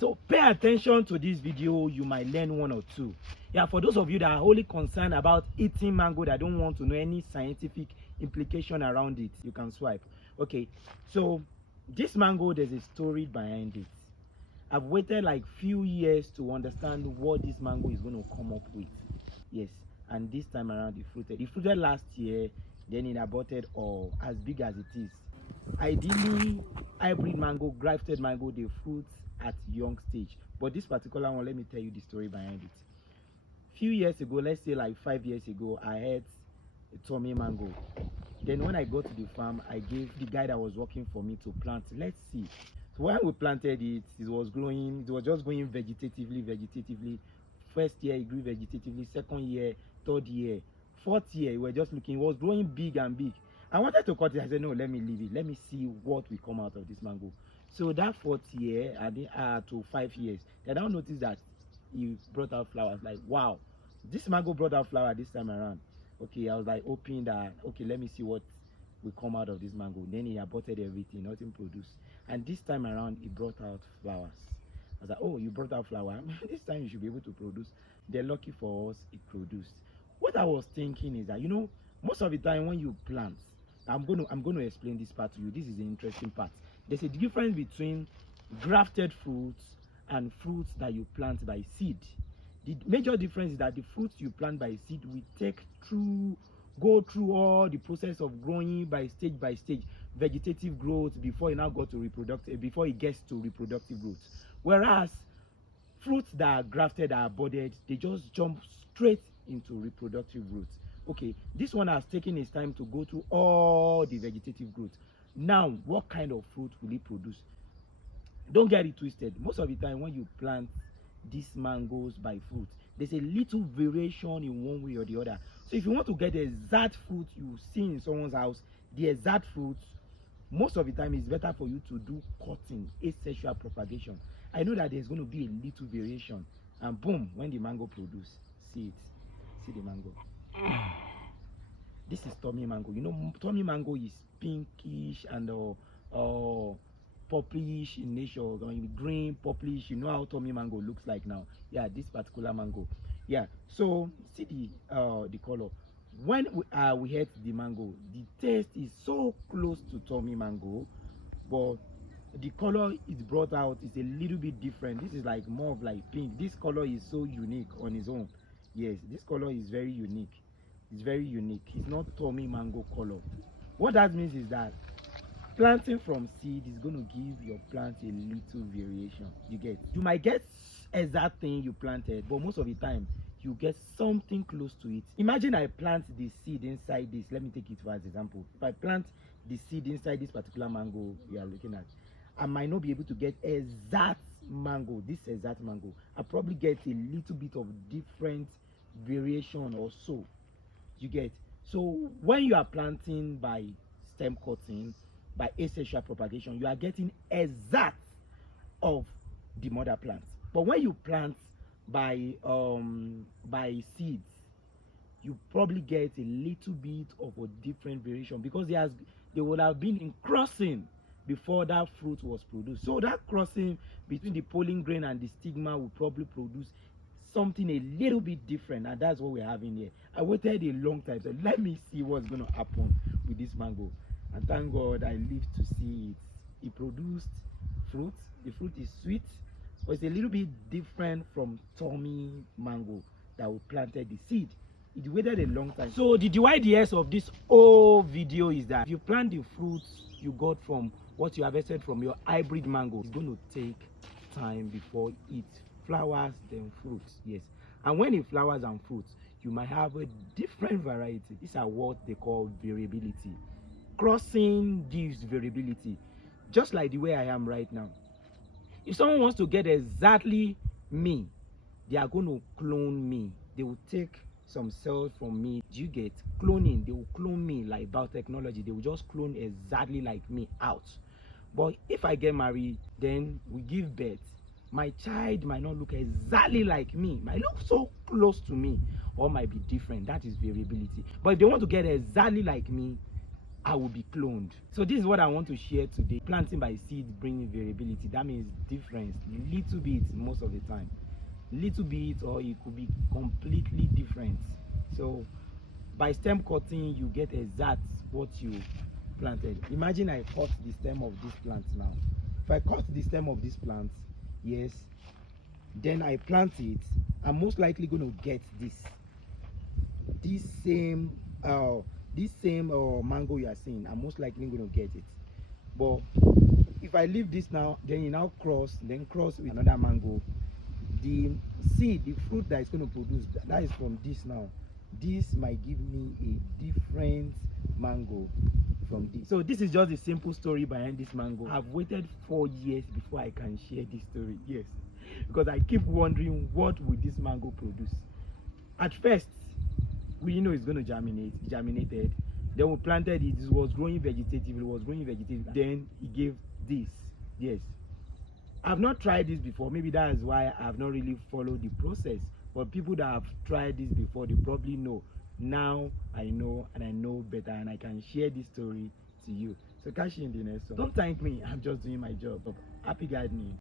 So pay attention to this video, you might learn one or two. Yeah, for those of you that are only concerned about eating mango, that don't want to know any scientific implication around it, you can swipe. Okay, so this mango, there's a story behind it. I've waited like few years to understand what this mango is going to come up with. Yes, and this time around it fruited. It fruited last year, then it aborted all as big as it is. Ideally, hybrid mango, grafted mango, they fruit at young stage. But this particular one, let me tell you the story behind it. Few years ago, let's say like 5 years ago, I had a Tommy Mango. Then when I got to the farm, I gave the guy that was working for me to plant. Let's see. So when we planted it, it was growing. It was just going vegetatively. First year, it grew vegetatively. Second year, third year, fourth year, we were just looking. It was growing big and big. I wanted to cut it. I said, no, let me leave it. Let me see what will come out of this mango. So that fourth year, to 5 years, I now noticed that he brought out flowers. Like, wow, this mango brought out flower this time around. Okay, I was like hoping that, okay, let me see what will come out of this mango. Then he aborted everything, nothing produced. And this time around, he brought out flowers. I was like, oh, you brought out flower. This time you should be able to produce. They're lucky for us, it produced. What I was thinking is that, most of the time when you plant, I'm going to explain this part to you. This is the interesting part. There's a difference between grafted fruits and fruits that you plant by seed. The major difference is that the fruits you plant by seed will go through all the process of growing by stage, vegetative growth before it now got to reproductive, before it gets to reproductive growth. Whereas fruits that are grafted, are budded, they just jump straight into reproductive growth. Okay, this one has taken its time to go through all the vegetative growth. Now, what kind of fruit will it produce? Don't get it twisted. Most of the time when you plant these mangoes by fruit, there's a little variation in one way or the other. So if you want to get the exact fruit you see in someone's house, the exact fruit, most of the time it's better for you to do cutting, asexual propagation. I know that there's going to be a little variation, and boom, when the mango produce, see the mango. This is Tommy Mango. Tommy Mango is pinkish and purplish in nature, green, purplish. You know how Tommy Mango looks like now. Yeah, this particular mango. Yeah, so see the color. When we ate the mango, the taste is so close to Tommy Mango, but the color is brought out is a little bit different. This is like more of like pink. This color is so unique on its own. Yes, this color is very unique. It's very unique. It's not Tommy Mango color. What that means is that planting from seed is going to give your plant a little variation. You might get exact thing you planted, but most of the time you get something close to it. Imagine I plant the seed inside this. Let me take it for as example. If I plant the seed inside this particular mango you are looking at, I might not be able to get exact mango, this exact mango. I probably get a little bit of different variation or so. So when you are planting by stem cutting, by asexual propagation, you are getting exact of the mother plant. But when you plant by seeds, you probably get a little bit of a different variation, because they would have been in crossing before that fruit was produced. So that crossing between the pollen grain and the stigma will probably produce something a little bit different, and that's what we're having here. I waited a long time, so let me see what's going to happen with this mango, and thank God I lived to see it. It produced fruit. The fruit is sweet, but it's a little bit different from Tommy Mango that we planted the seed. It waited a long time. So the DYDS of this whole video is that if you plant the fruits you got from what you harvested from your hybrid mango, it's going to take time before it flowers then fruits. Yes, and when it flowers and fruits, you might have a different variety. These are what they call variability. Crossing gives variability, just like the way I am right now. If someone wants to get exactly me, they are going to clone me. They will take some cells from me. You get cloning? They will clone me like biotechnology. They will just clone exactly like me out. But if I get married, then we give birth, my child might not look exactly like me, might look so close to me, or might be different. That is variability. But if they want to get exactly like me, I will be cloned. So this is what I want to share today. Planting by seed bringing variability. That means difference, little bit most of the time, little bit, or it could be completely different. So by stem cutting, you get exact what you planted. Imagine I cut the stem of this plant now. If I cut the stem of this plant, yes, then I plant it, I'm most likely going to get this same mango you are seeing. I'm most likely going to get it. But if I leave this now, then you now cross with another mango, the seed, the fruit that is going to produce, that is from this now, this might give me a different mango from this. So this is just a simple story behind this mango. I've waited 4 years before I can share this story. Yes, because I keep wondering, what will this mango produce? At first, we know it's going to germinate. It germinated, then we planted it. It was growing vegetative. Then it gave this. Yes, I've not tried this before. Maybe that is why I've not really followed the process. But people that have tried this before, they probably know. Now I know, and I know better, and I can share this story to you. So catch you in the next one. Don't thank me. I'm just doing my job. Happy gardening.